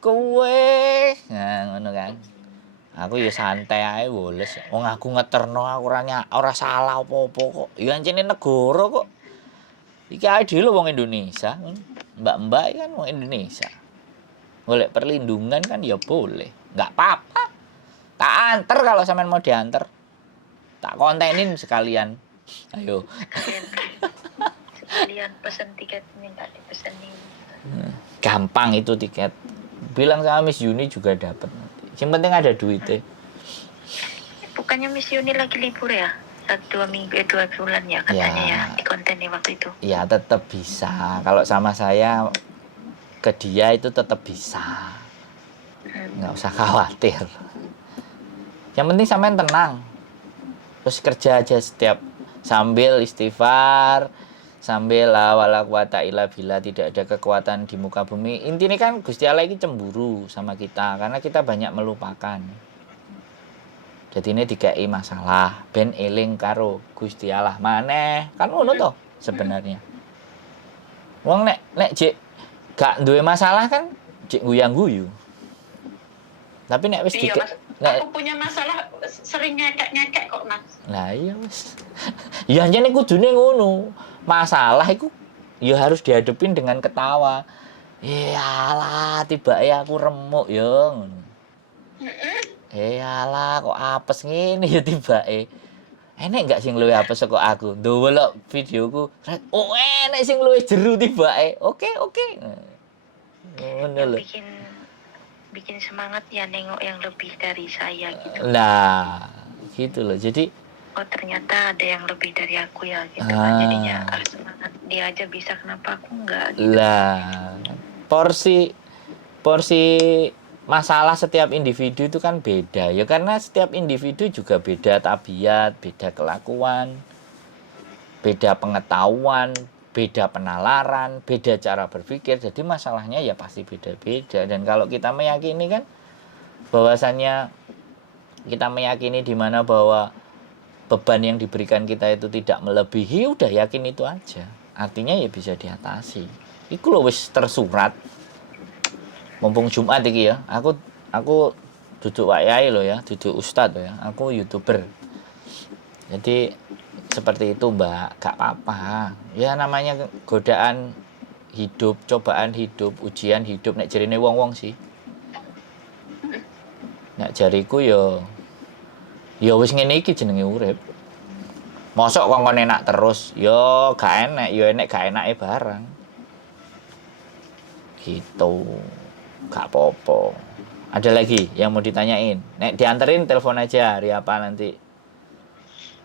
kowe. Nah, ngono kan. Aku ya santai ae woles. Wong aku ngeterno aku ora salah apa-apa kok. Ya ancene negara kok. Iki ae dhewe wong Indonesia. Mbak-mbak kan wong Indonesia. Golek perlindungan kan ya boleh. Enggak apa-apa. Tak anter kalau sampean mau diantar. Tak kontenin sekalian. Ayo. Sekalian pesen tiket minta dipesenin. Gampang itu tiket. Bilang sama Miss Yuni juga dapat nanti. Yang penting ada duitnya. Bukannya Miss Yuni lagi libur ya? 2 minggu, 2 bulan ya katanya ya di kontennya waktu itu. Ya tetap bisa. Kalau sama saya ke dia itu tetap bisa. Nggak usah khawatir. Yang penting sampean tenang. Terus kerja aja setiap sambil istighfar, sambil la wala quwata illa billah, tidak ada kekuatan di muka bumi. Intinya kan Gusti Allah ini cemburu sama kita karena kita banyak melupakan. Jadi ini dikai masalah ben eling karo Gusti Allah maneh. Kan ngono to sebenarnya. Wong nek jek gak duwe masalah kan jek guyang-guyu. Tapi nek wis aku punya masalah sering ngekek kok, Mas. Lah iya, Mas. Ya jane kudune ngono. Masalah iku ya harus dihadepin dengan ketawa. Iyalah, tibake aku remuk ya ngono. Iyalah, kok apes ngene ya tibake. Enek enggak sing luwih apes kok aku? Ndelok videoku, oh enek sing luwih jeru tibake. Oke. Ngono lho. Bikin semangat ya nengok yang lebih dari saya gitu. Nah, gitu loh. Jadi oh ternyata ada yang lebih dari aku ya gitu kan. Jadinya semangat dia aja bisa, kenapa aku enggak gitu. Lah, porsi masalah setiap individu itu kan beda ya, karena setiap individu juga beda tabiat, beda kelakuan, beda pengetahuan, beda penalaran, beda cara berpikir. Jadi masalahnya ya pasti beda-beda. Dan kalau kita meyakini kan bahwasannya kita meyakini di mana bahwa beban yang diberikan kita itu tidak melebihi, udah yakin itu aja. Artinya ya bisa diatasi. Iku lho wis tersurat. Mumpung Jumat iki ya. Aku duduk wayai loh ya, duduk ustad loh ya. Aku YouTuber. Jadi seperti itu, Mbak. Gak apa-apa. Ya namanya godaan hidup, cobaan hidup, ujian hidup. Nek jarine wong-wong sih. Nek jariku ya wis ngene iki jenenge urip. Mosok kok enak terus, ya gak enak, ya enek gak enake barang. Gitu. Gak apa-apa. Ada lagi yang mau ditanyain? Nek dianterin telepon aja hari apa nanti.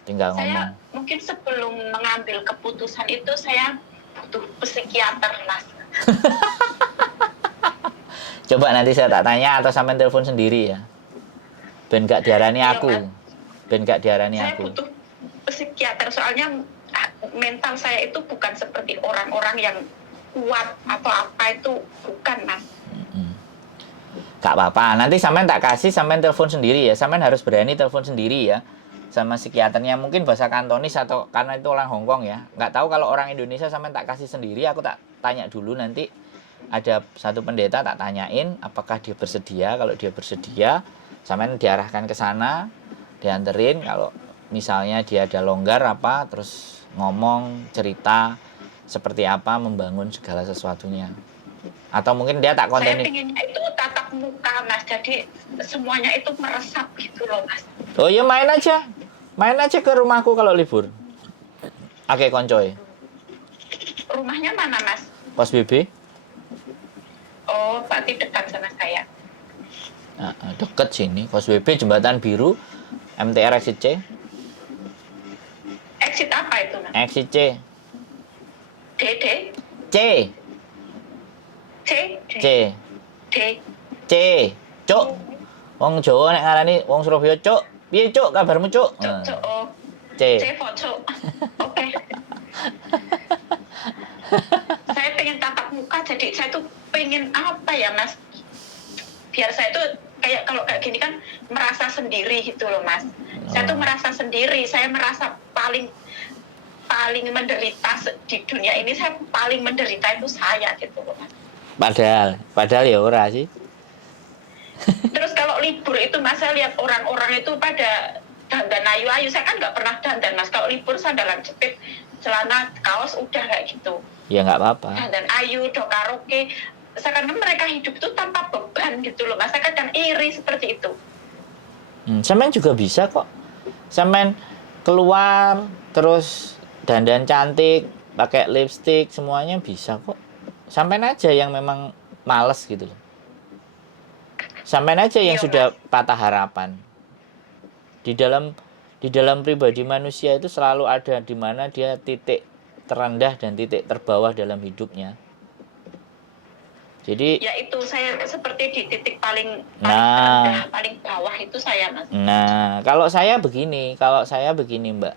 Tinggal ngomong. Saya mungkin sebelum mengambil keputusan itu saya butuh psikiater, Mas. Coba nanti saya tak tanya atau sampean telepon sendiri ya. Ben gak diarani aku. Ben gak diarani aku. Saya butuh psikiater soalnya mental saya itu bukan seperti orang-orang yang kuat atau apa itu, bukan, Mas. Gak apa-apa, nanti sampean tak kasih, sampean telepon sendiri ya. Sampean harus berani telepon sendiri ya sama psikiaternya, mungkin bahasa Kantonis atau karena itu orang Hongkong ya. Nggak tahu kalau orang Indonesia sampean tak kasih sendiri, aku tak tanya dulu nanti. Ada satu pendeta tak tanyain apakah dia bersedia. Kalau dia bersedia, sampean diarahkan ke sana, dianterin. Kalau misalnya dia ada longgar apa, terus ngomong, cerita seperti apa membangun segala sesuatunya. Atau mungkin dia tak kontenin. Saya pengennya itu tatap muka, Mas. Jadi semuanya itu meresap gitu loh, Mas. Oh ya main aja ke rumahku kalau libur. Oke koncoy. Rumahnya mana, Mas? Pos BB. Oh, berarti dekat sama saya. Nah, deket sini. Pos BB Jembatan Biru, MTR exit C. Exit apa itu, Mas? Exit C. D. C. C. C. D. C. Cuk. Wong Jawa nek ngarani wong Surabaya cuk. Piye cuk kabarmu cuk? Cuk. Oh. C. C for cuk. Oke. Saya pengen tatap muka, jadi saya tuh pengen apa ya, Mas? Biar saya tuh kayak kalau kayak gini kan merasa sendiri gitu loh, Mas. Saya tuh merasa sendiri, saya merasa paling menderita di dunia ini. Saya paling menderita itu saya gitu loh, Mas. Padahal ya ora sih. Terus kalau libur itu Mas, saya lihat orang-orang itu pada dandan ayu-ayu. Saya kan nggak pernah dandan Mas. Kalau libur sandalan jepit, celana, kaos udah kayak gitu. Ya nggak apa-apa. Dandan ayu, do karaoke. Seakan mereka hidup itu tanpa beban gitu loh Mas. Saya kadang iri seperti itu. Sampean juga bisa kok. Sampean keluar terus dandan cantik, pakai lipstick, semuanya bisa kok. Sampean aja yang memang males gitu loh. Sampean aja yang Iya, sudah Mas. patah harapan. Di dalam pribadi manusia itu selalu ada di mana dia titik terendah dan titik terbawah dalam hidupnya. Jadi Ya itu saya seperti di titik paling Nah. terendah, paling bawah itu saya Mas. Nah, kalau saya begini Mbak.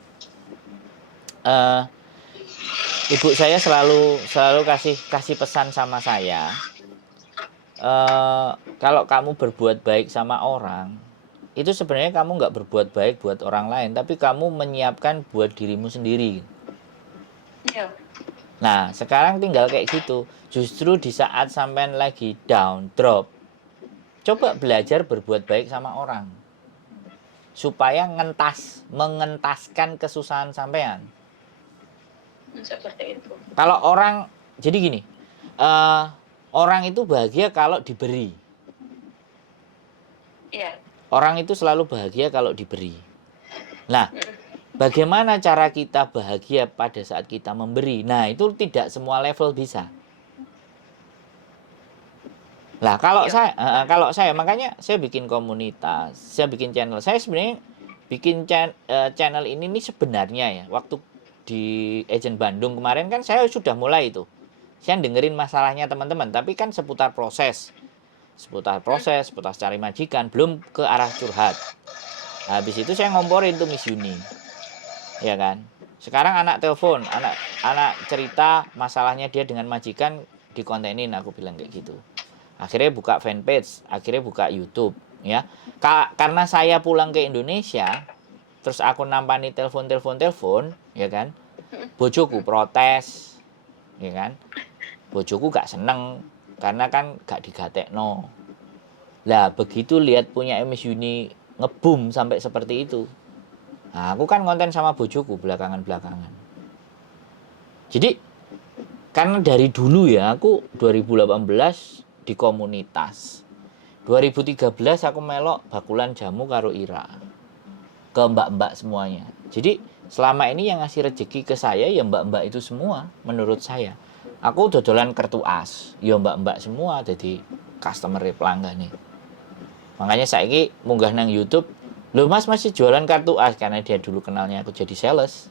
Ibu saya selalu kasih pesan sama saya. Kalau kamu berbuat baik sama orang, itu sebenarnya kamu nggak berbuat baik buat orang lain, tapi kamu menyiapkan buat dirimu sendiri. Iya. Nah, sekarang tinggal kayak gitu. Justru di saat sampean lagi down, drop, coba belajar berbuat baik sama orang. Supaya mengentaskan kesusahan sampean. Seperti itu. Kalau orang, jadi gini, orang itu bahagia kalau diberi. Iya. Orang itu selalu bahagia kalau diberi. Nah, bagaimana cara kita bahagia pada saat kita memberi? Nah, itu tidak semua level bisa. Lah, kalau saya makanya saya bikin komunitas, saya bikin channel. Saya sebenarnya bikin channel ini nih sebenarnya ya, waktu di Agent Bandung kemarin kan saya sudah mulai itu. Saya dengerin masalahnya teman-teman, tapi kan seputar proses, seputar cari majikan, belum ke arah curhat. Habis itu saya ngomporin tuh Miss Yuni, ya kan. Sekarang anak telepon, anak cerita masalahnya dia dengan majikan, dikontenin, aku bilang kayak gitu. Akhirnya buka fanpage, akhirnya buka YouTube, ya. Karena saya pulang ke Indonesia, terus aku nampani telepon, ya kan. Bojoku protes, ya kan. Bojoku gak seneng karena kan gak digatekno. Lah begitu lihat punya Miss Yuni ngebum sampai seperti itu. Nah, aku kan konten sama bojoku belakangan. Jadi karena dari dulu ya, aku 2018 di komunitas. 2013 aku melok bakulan jamu karo Ira. Ke mbak-mbak semuanya. Jadi selama ini yang ngasih rezeki ke saya ya mbak-mbak itu semua menurut saya. Aku dodolan kartu as, ya mbak-mbak semua jadi customer pelanggan nih. Makanya saya ini munggah nang YouTube, loh Mas masih jualan kartu as karena dia dulu kenalnya aku jadi sales.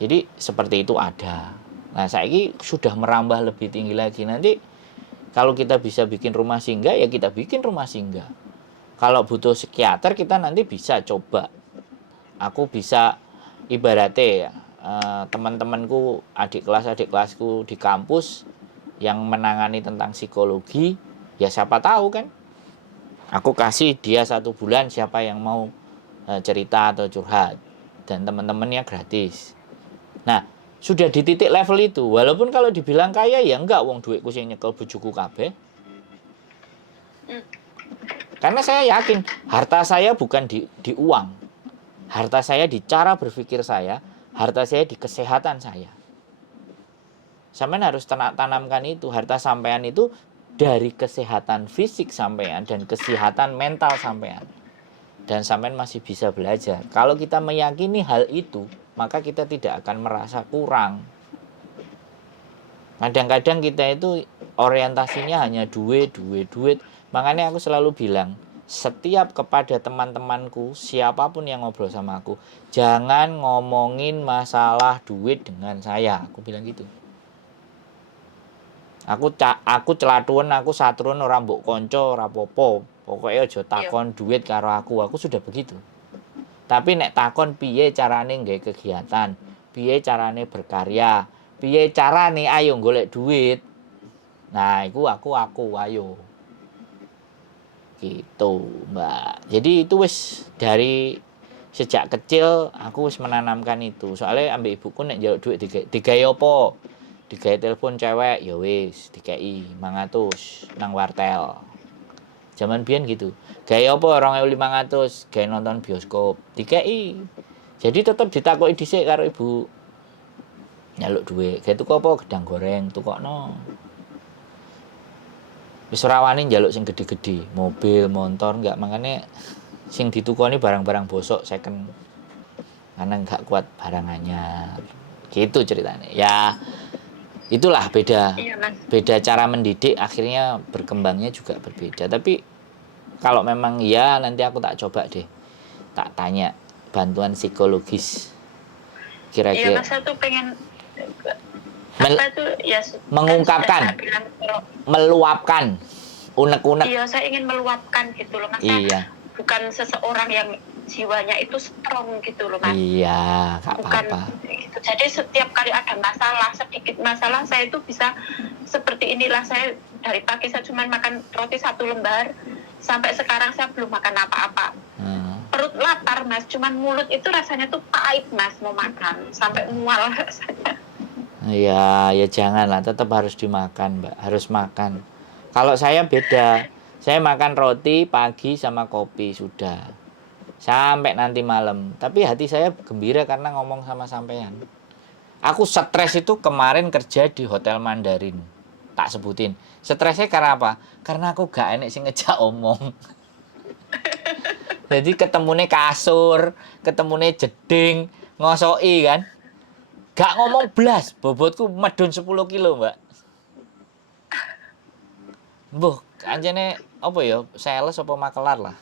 Jadi seperti itu ada. Nah saya ini sudah merambah lebih tinggi lagi. Nanti kalau kita bisa bikin rumah singgah ya kita bikin rumah singgah. Kalau butuh psikiater kita nanti bisa coba. Aku bisa ibaratnya ya, teman-temanku, adik kelasku di kampus yang menangani tentang psikologi, ya siapa tahu kan. Aku kasih dia 1 bulan siapa yang mau cerita atau curhat. Dan teman-temannya gratis. Nah, sudah di titik level itu, walaupun kalau dibilang kaya ya enggak, wong duitku sing nyekel bojoku kabeh. Karena saya yakin harta saya bukan di uang. Harta saya di cara berpikir saya, harta saya di kesehatan saya. Sampean harus tanamkan itu, harta sampean itu dari kesehatan fisik sampean dan kesehatan mental sampean. Dan sampean masih bisa belajar. Kalau kita meyakini hal itu, maka kita tidak akan merasa kurang. Kadang-kadang kita itu orientasinya hanya duit. Makanya aku selalu bilang, setiap kepada teman-temanku, siapapun yang ngobrol sama aku, jangan ngomongin masalah duit dengan saya. Aku bilang gitu. Aku celatuen, aku satrun ora mbok kanca ora apa-apa. Pokoke aja takon duit karo aku sudah begitu. Tapi nek takon piye carane nggawe kegiatan, piye carane berkarya, piye carane ayo golek duit. Nah, iku aku ayo. Gitu, Mbak. Jadi itu wis dari sejak kecil aku wis menanamkan itu. Soalnya ambek ibuku nek njaluk duit digawe apa? Digawe telepon cewek, ya wis dikei 500 nang wartel. Zaman biyen gitu. Gawe apa 2.500, gawe nonton bioskop. Dikei. Jadi tetep ditakoki dhisik karo ibu. Nyaluk duit. Gawe tuku apa? Gedang goreng, tukokno. Wis ora wani njaluk sing gede-gede, mobil, motor enggak, makanya sing ditukoni barang-barang bosok second. Karena enggak kuat barang anyar. Gitu ceritanya. Ya, itulah beda. Iya, Mas. Beda cara mendidik, akhirnya berkembangnya juga berbeda. Tapi kalau memang ya nanti aku tak coba deh. Tak tanya bantuan psikologis. Iya, Kira-kira Mas, saya tuh pengen Mel- apa tuh ya mengungkapkan. kan sudah saya bilang kalau meluapkan unek-unek. iya saya ingin meluapkan gitu loh Mas. Saya Iya. bukan seseorang yang jiwanya itu strong gitu loh Mas. Iya, gak Bukan apa-apa. gitu. Jadi setiap kali ada masalah, sedikit masalah saya itu bisa seperti inilah. Saya dari pagi saya cuma makan roti 1 lembar, sampai sekarang saya belum makan apa-apa. Perut lapar Mas, cuman mulut itu rasanya tuh pahit Mas mau makan, sampai mual rasanya. Ya janganlah, tetap harus dimakan, Mbak. Harus makan. Kalau saya beda. Saya makan roti pagi sama kopi sudah. Sampai nanti malam. Tapi hati saya gembira karena ngomong sama sampean. Aku stres itu kemarin kerja di Hotel Mandarin. Tak sebutin. Stresnya karena apa? Karena aku gak enek sing ngejak omong. Jadi ketemunya kasur, ketemunya jeding, ngosoki kan. Gak ngomong blas, bobotku medun 10 kilo, Mbak. Mbuh, anjene apa ya? Sales apa makelar lah.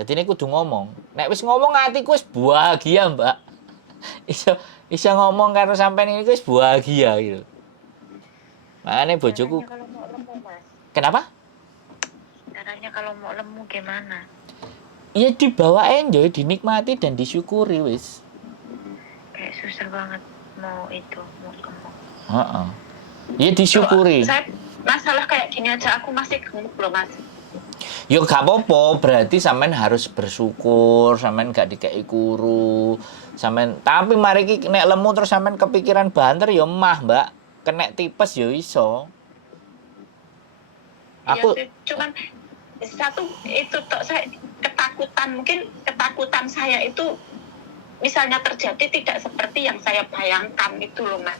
Jadi ini kudu ngomong. Nek wis ngomong atiku wis bahagia, Mbak. Iso ngomong karo sampean ini wis bahagia gitu. Makanya bojoku. Caranya kalau mau lemu Mas. Kenapa? Caranya kalau mau lemu gimana? Ya dibawa enjoy, dinikmati dan disyukuri wis. Kayak susah banget mau itu, mau gemuk. Heeh. Ya disyukuri. Saya masalah kayak gini aja aku masih gemuk loh Mas. Yo gak apa-apa, berarti sampean harus bersyukur, sampean gak dikei kuru. Sampean tapi mari iki nek lemu terus sampean kepikiran banter yo mah, Mbak. Kenek tipes yo iso. Aku Iya sih, cuman satu itu tok saya ketakutan, mungkin ketakutan saya itu misalnya terjadi tidak seperti yang saya bayangkan itu loh Mas.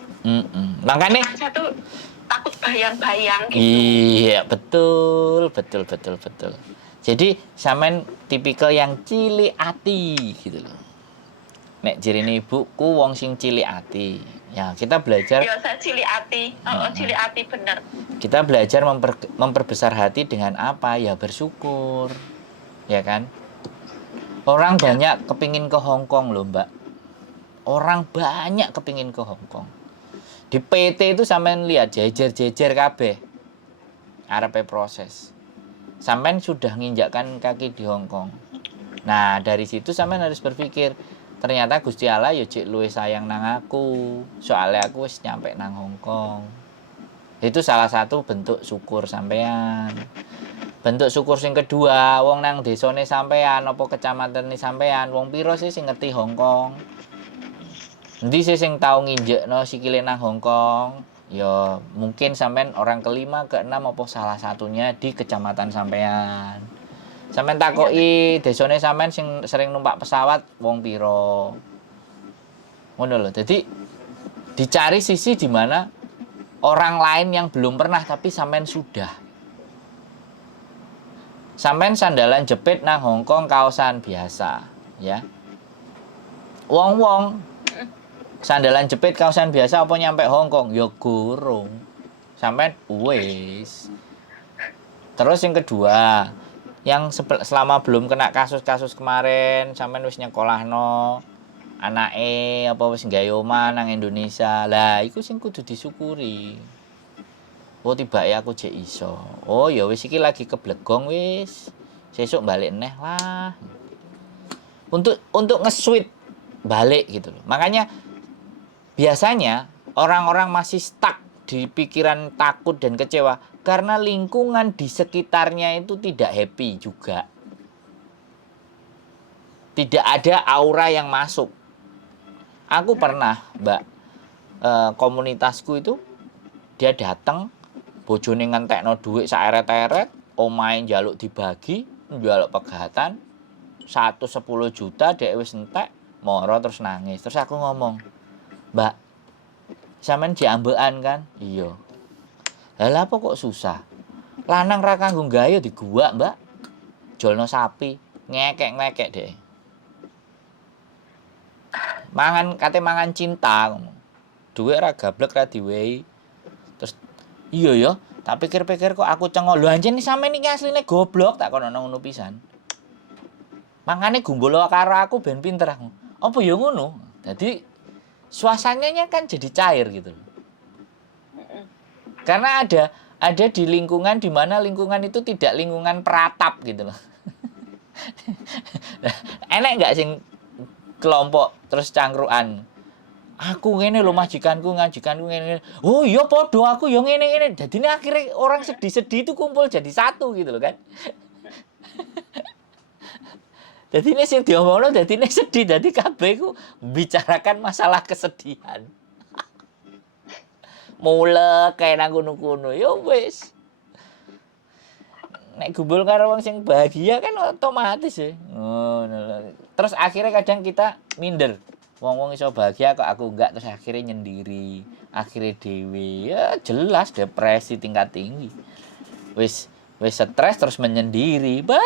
Makanya Saya tuh takut bayang-bayang gitu. iya, betul. Jadi sampean tipikal yang cilik ati gitu loh. Nek jirine ibuku wong sing cilik ati. Ya, kita belajar. Ya saya cilik ati. Cilik ati bener. Kita belajar memperbesar hati dengan apa? Ya bersyukur. Ya kan? Orang banyak kepingin ke Hong Kong loh, Mbak. Orang banyak kepingin ke Hong Kong. Di PT itu sampean lihat jejer-jejer kabeh. Arepe proses. Sampean sudah nginjakkan kaki di Hong Kong. Nah, dari situ sampean harus berpikir, ternyata Gusti Allah ya cek luwih sayang nang aku. Soalnya aku wis nyampe nang Hong Kong. Itu salah satu bentuk syukur sampean. Bentuk syukur sing kedua, wong nang desane sampean apa kecamatan sampean, wong piro sih sing ngerti Hong Kong? Endi sih sing tau nginjekno sikile nang Hong Kong? Ya mungkin sampean orang kelima, keenam apa salah satunya di kecamatan sampean. Sampean takoki desane sampean sing sering numpak pesawat wong piro. Ngono lho. Jadi dicari sisi di mana orang lain yang belum pernah tapi sampean sudah. Sampean sandalan jepit nang Hong Kong kaosan biasa, ya. Wong-wong sandalan jepit kaosan biasa apa nyampe Hong Kong? Ya gurung. Sampean wis. Terus yang kedua, yang selama belum kena kasus-kasus kemarin, sampean wis nyekolahno anake apa wis gawe omah nang Indonesia. Lah iku sing kudu disyukuri. Oh tibake aku jek iso. Oh ya wis iki lagi keblegong wis. Sesuk balik neh lah. Untuk nge-switch balik gitu loh. Makanya biasanya orang-orang masih stuck di pikiran takut dan kecewa karena lingkungan di sekitarnya itu tidak happy juga. Tidak ada aura yang masuk. Aku pernah, Mbak, komunitasku itu dia datang, bojone ngentekno dhuwit sak eret-eret, omahe njaluk dibagi, njaluk pegatan 110 juta dhek wis entek, moro terus nangis. Terus aku ngomong, "Mbak, sampean diambekan kan?" "Iya." "Lah apa kok susah? Lanang ra kanggo gayo diguwak, Mbak. Jolno sapi, ngekek-ngekek dhek. Mangan cinta ngomong. Duit ra gablek ra diwehi." Terus iya ya, tak pikir-pikir kok aku cengok. Lho anjen sampean iki asline goblok, tak kono ngono pisan. Mangane gumbul karo aku ben pinter aku. Apa ya ngono? Jadi suasananya kan jadi cair gitu loh. Karena ada di lingkungan di mana lingkungan itu tidak lingkungan peratap gitu loh. Enek nggak sing kelompok terus cangkruan. Aku ngene lho majikanku ngene. Oh iya podo aku yo ngene. Jadi ini akhirnya orang sedih-sedih itu kumpul jadi satu gitu loh kan. Jadi ini sing diomongno dadi ini sedih, dadi kabeh iku bicarakan masalah kesedihan. Mulek kae nang kono-kono ya wis. Nek gumbul karo wong sing bahagia kan otomatis ya. Ngono. Terus akhirnya kadang kita minder. Wong-wong iso bahagia kok aku enggak, terus akhirnya nyendiri, akhirnya dewe. Ya jelas depresi tingkat tinggi. Wis stres terus menyendiri. Bah,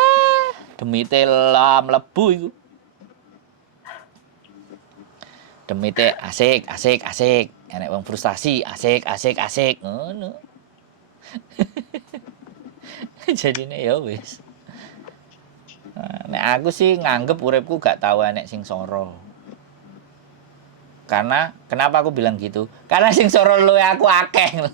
demi tela mlebu iku. Demi te asik. Enek wong frustasi, asik. Ngono. Jadine ya wis. Nek aku sih nganggep uripku gak tau enek sing soro. Karena kenapa aku bilang gitu? Karena sing soro luwe aku akeh.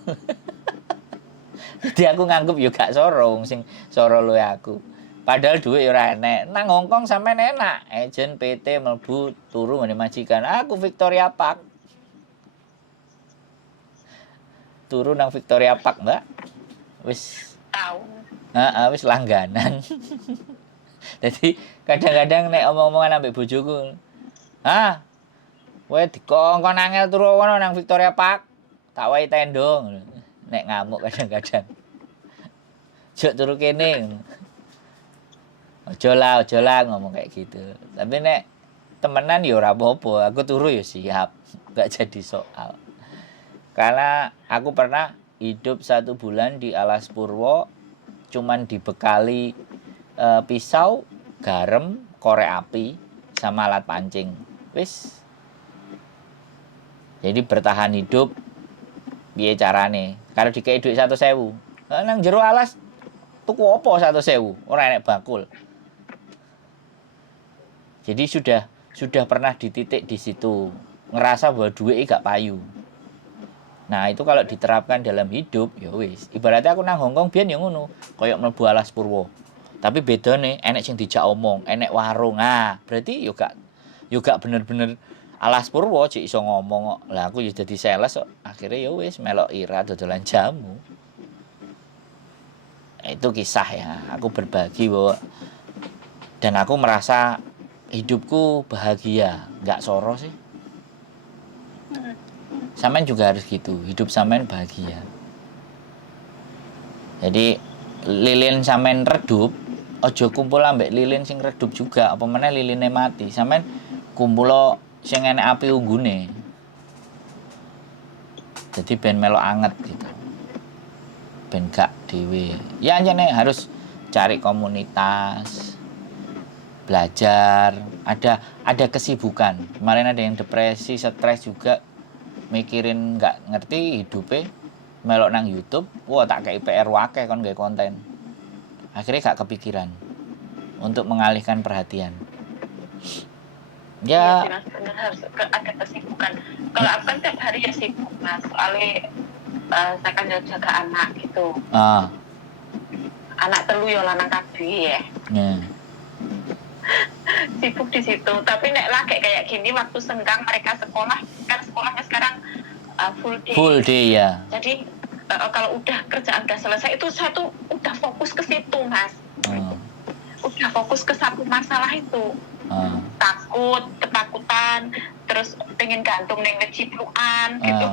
Jadi aku nganggep yo gak soro sing soro luwe aku. Padahal duit yo ora enek. Nang Hongkong sampean enak. Ejen PT mlebu turu ngene majikan. Aku Victoria Park. Turu nang Victoria Park, Mbak. Wis Tahu. wis langganan. Jadi kadang-kadang nek omong-omongan ambek bojoku. Kowe dikongkon angel turu kono nang Victoria Park. Tak wae tendo. Nek ngamuk kadang-kadang. Jok turu kene. Ojo lah ngomong kayak gitu. Tapi nek temenan ya ora apa-apa. Aku turu ya siap. Enggak jadi soal. Karena aku pernah hidup 1 bulan di Alas Purwo, cuman dibekali pisau, garam, korek api, sama alat pancing. Wis. Jadi bertahan hidup piye carane? Kalau dikei duit 100.000, nang jero alas tuku apa 100.000? Ora enek bakul. Jadi sudah pernah di titik di situ, ngerasa bahwa duit gak payu. Nah, itu kalau diterapkan dalam hidup, ya wis. Ibaratnya aku nang Hongkong biyen ya ngono, koyo mlebu Alas Purwo. Tapi bedane enek sing dijak omong, enek warung. Berarti yo gak bener-bener Alas Purwo cik iso ngomong kok. Lah aku ya dadi sales kok. Akhirnya ya wis melok ira dodolan jamu. Itu kisah ya, aku berbagi bahwa dan aku merasa hidupku bahagia, nggak soro sih. Sampean juga harus gitu, hidup sampean bahagia. Jadi lilin sampean redup, ojo kumpul ambek lilin sing redup juga, apa meneh liline mati. Sampean kumpul sing enek api unggune. Jadi ben melok anget gitu. Ben gak dhewe. Ya anjene harus cari komunitas, belajar, ada kesibukan. Kemarin ada yang depresi, stres juga, mikirin nggak ngerti hidupnya, melok nang YouTube, wah tak kayak PR wakeh kon gawe konten. Akhirnya gak kepikiran untuk mengalihkan perhatian. Ya, Mas, benar harus ada kesibukan. Kalau aku kan tiap hari ya sibuk, Mas. Soalnya saya kan jaga anak gitu. Anak telu ya lanang kabeh ya. Sibuk di situ. Tapi nek lah kayak gini waktu senggang mereka sekolah, kan sekolahnya sekarang full day. Full day ya. Jadi kalau udah kerjaan udah selesai itu saya tuh udah fokus ke situ, Mas. Udah fokus ke satu masalah itu. Takut, ketakutan, terus pengen gantung neng ngecipluan gitu.